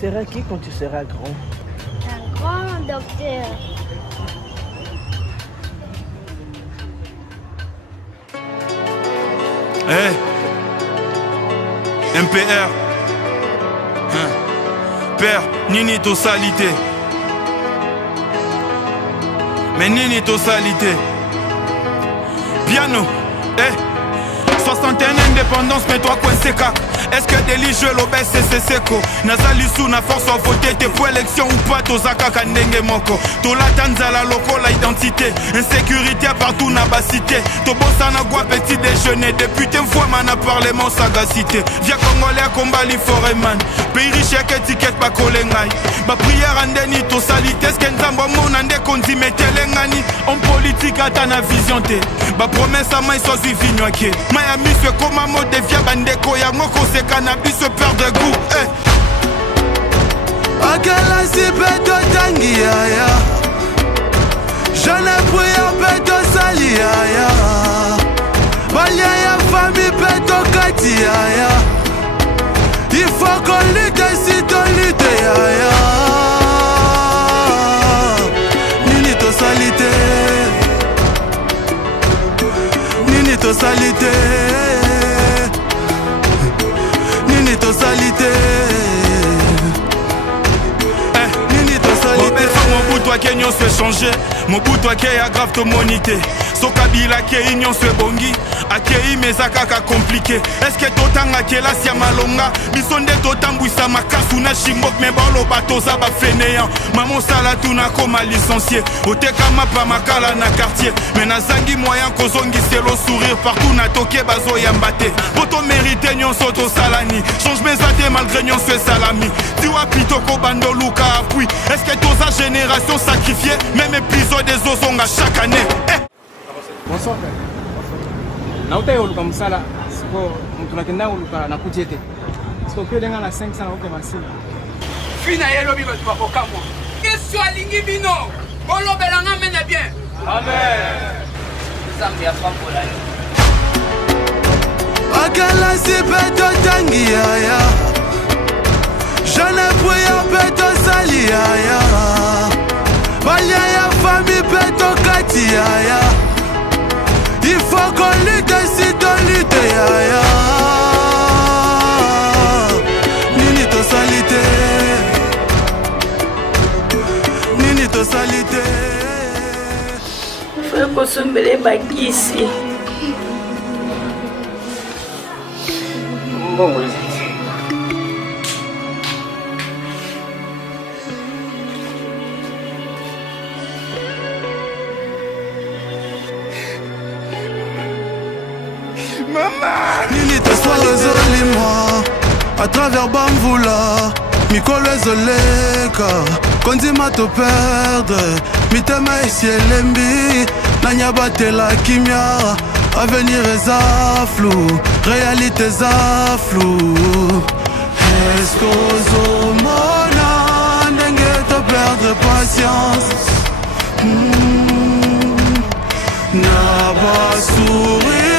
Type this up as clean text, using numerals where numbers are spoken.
seras qui quand tu seras grand? Un grand docteur. Hey, MPR, hein. Père, nini to salité. Mais nini to salité. Piano, 61 indépendance, mais toi coincé cac. Est-ce que délit je l'obèse c'est seco? Nazali sous na force à voter t'es pour élection ou pas Tozaka Kandenge Moko. Tola Tanzala loco la identité. Insécurité partout na bas cité. Tobosa na gua petit déjeuner. Député fois man a parlement sagacité. Via Congolais à combat li foreman. Pays riche que ticket pas kolengai. Ba prière andeni to salité. Skenzamba mon ande kondi metelengani. En politique à ta vision te. Ba promesse à main sans vignoake. Miami se comme un mot de via bandeko ya moko. Cannabis se perd de goût. Akela si peto tangi ya. Je ne puis peto sali ya. Balia ya famille peto kati ya. Il faut qu'on lutte si ton lutte ya. Nini to salité. Nini to salité. Nini to salité. Nini to salité. Mon bout toi Kenyon se changer. Mon bout toi qui a grave to monité. So kabila ke inyon se bongi. Akei mezakaka compliqué. Est-ce que totanga kela sia malonga. Bisonde totambwisa makasu na shimbok. Me balo batoza ba fainéant. Maman sala tuna koma licencié. Oteka mapa makala na quartier. Mais nazangi moyen kozongi selo sourire. Partout na toke bazo yambate. Poto mérite nyon soto salani. Change mes adés malgré nyon se salami. Tiwa pitoko bando luka appui. Est-ce que toza génération sacrifiée. Même épisode des ozonga chaque année. Bonsoir. Na uta yoluka musala siko tunakenda yoluka na kujete. Siko kwelenga na 500 na uke masina. Fina yelo biba tu bakokamwa. Question alingi bino. Bolo belanga mena bien. Amen. Zambia papola. Akela si peto tangi ya. Je ne puis peto sali ya. Balia ya famille peto kati ya. Il faut qu'on lutte si ton lutte ya. Nini to salité. Nini to salité. Faut kosombele bakisi. Bon, Nini te soit désolé-moi à travers Bamboula. Mikolo ezoleka Kondima to perdre Mitema esi elembi Nanyaba tela kimia Avenir eza flou Réalité eza flou Est-ce qu'ozo mona Ndenge te perdre patience Naba sourire